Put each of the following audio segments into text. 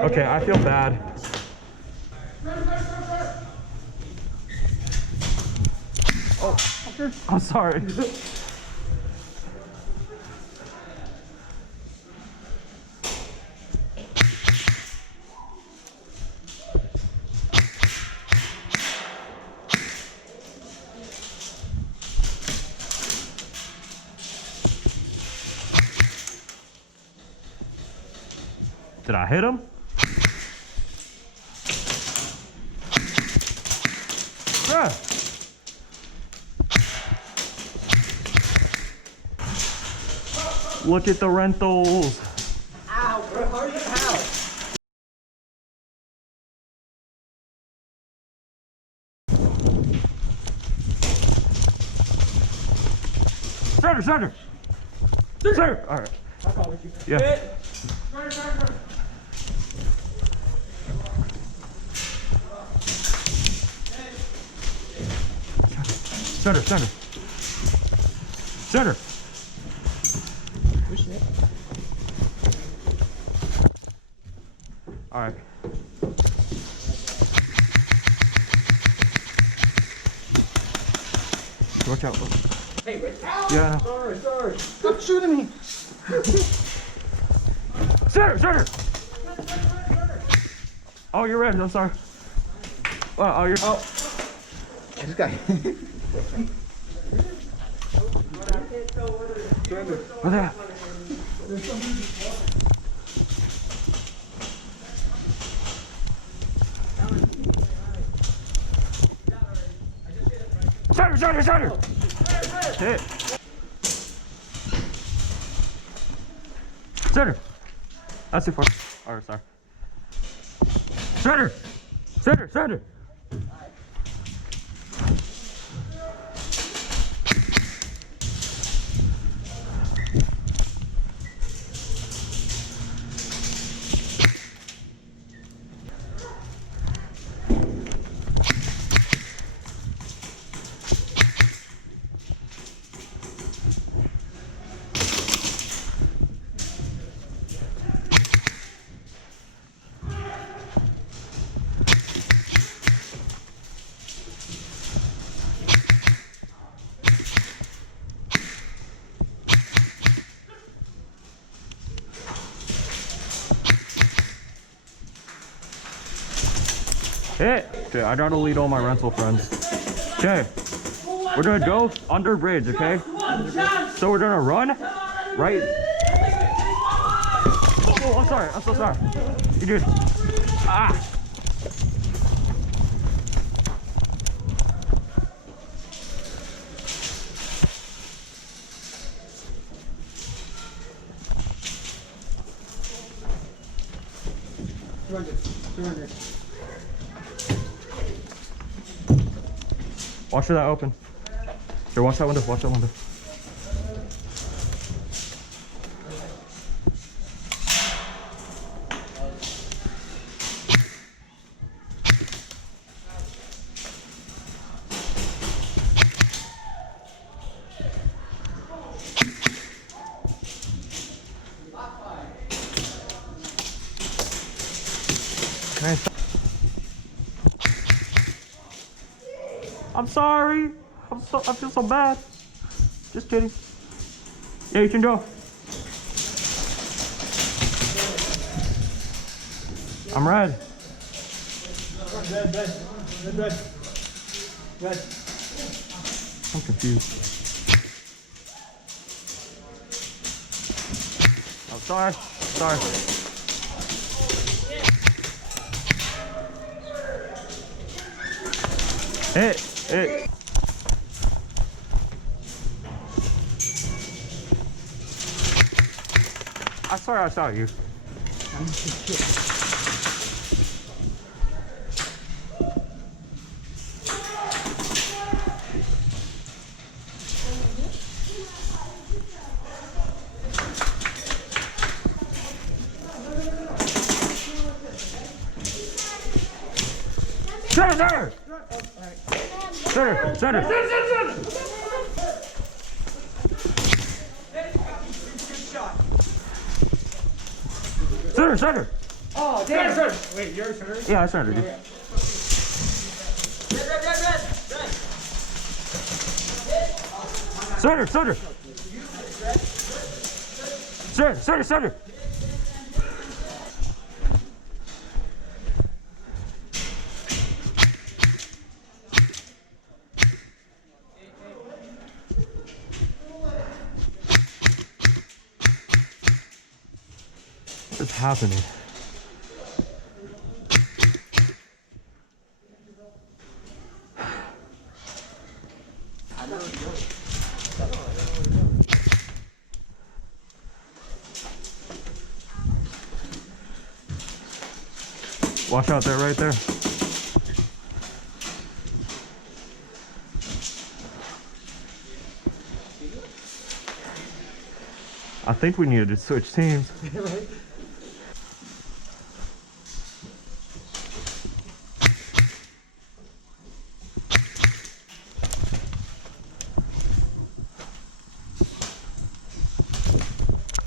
Okay, I feel bad. Oh, I'm sorry. Did I hit him? Yeah. Look at the rentals. Ow, bro, how? Center. All right. I'll call with you. Yeah. Center. Pushing it. All right. Watch out. Hey, wait. Yeah. Sorry. Stop shooting me. Center. Oh, you're red. I'm sorry. Oh, you're. Oh. This guy. What's that? Center. Hit. Center. That's too far. Alright, sorry. Center. Hit. Okay, I gotta lead all my rental friends. Okay, we're gonna go under bridge, okay? So we're gonna run, right? Oh, I'm sorry, I'm so sorry. You did. Ah. Surrender. Watch for that open. Here, watch that window. Nice. I'm sorry. I feel so bad. Just kidding. Yeah, you can go. I'm red. Red. I'm confused. Oh, sorry. Hit. I swear I saw you. Center! Oh, damn. Red. Wait, you're surrendering? Yeah, I surrendered, dude. Okay. Surrender, surrender. Surrender, surrender, surrender. What's happening? Watch out there, right there. I think we needed to switch teams. Right?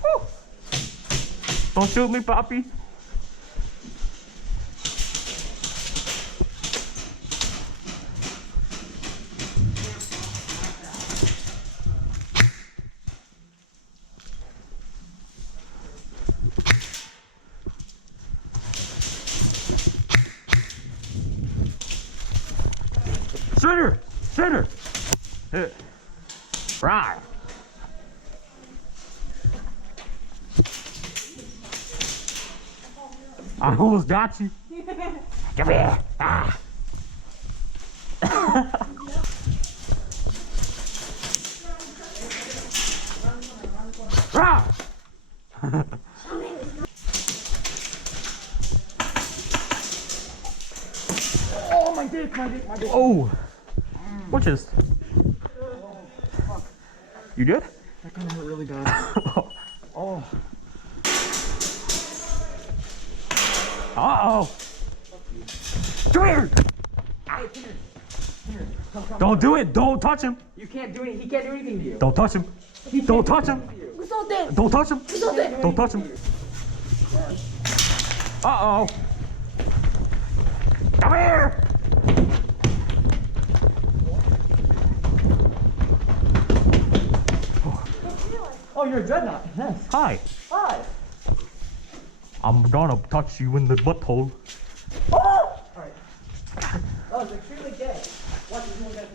Woo! Don't shoot me, Poppy. Center! Center! Hit. Right. I almost got you. Come here. Ah. Ah. Oh, my dick, my dick, my dick. Oh. What just? You good? That kind of hurt really bad. Oh. Uh-oh. Come here. Hey, come here. Come here. Come. Don't do it. Don't touch him. You can't do anything. He can't do anything to you. Don't touch him. Don't touch him. Don't touch him. Don't touch him. Uh-oh. Come here. Oh, you're a dreadnought. Yes. Hi. Hi. I'm gonna touch you in the butthole. Oh! Alright. That was extremely gay. Watch this one guy.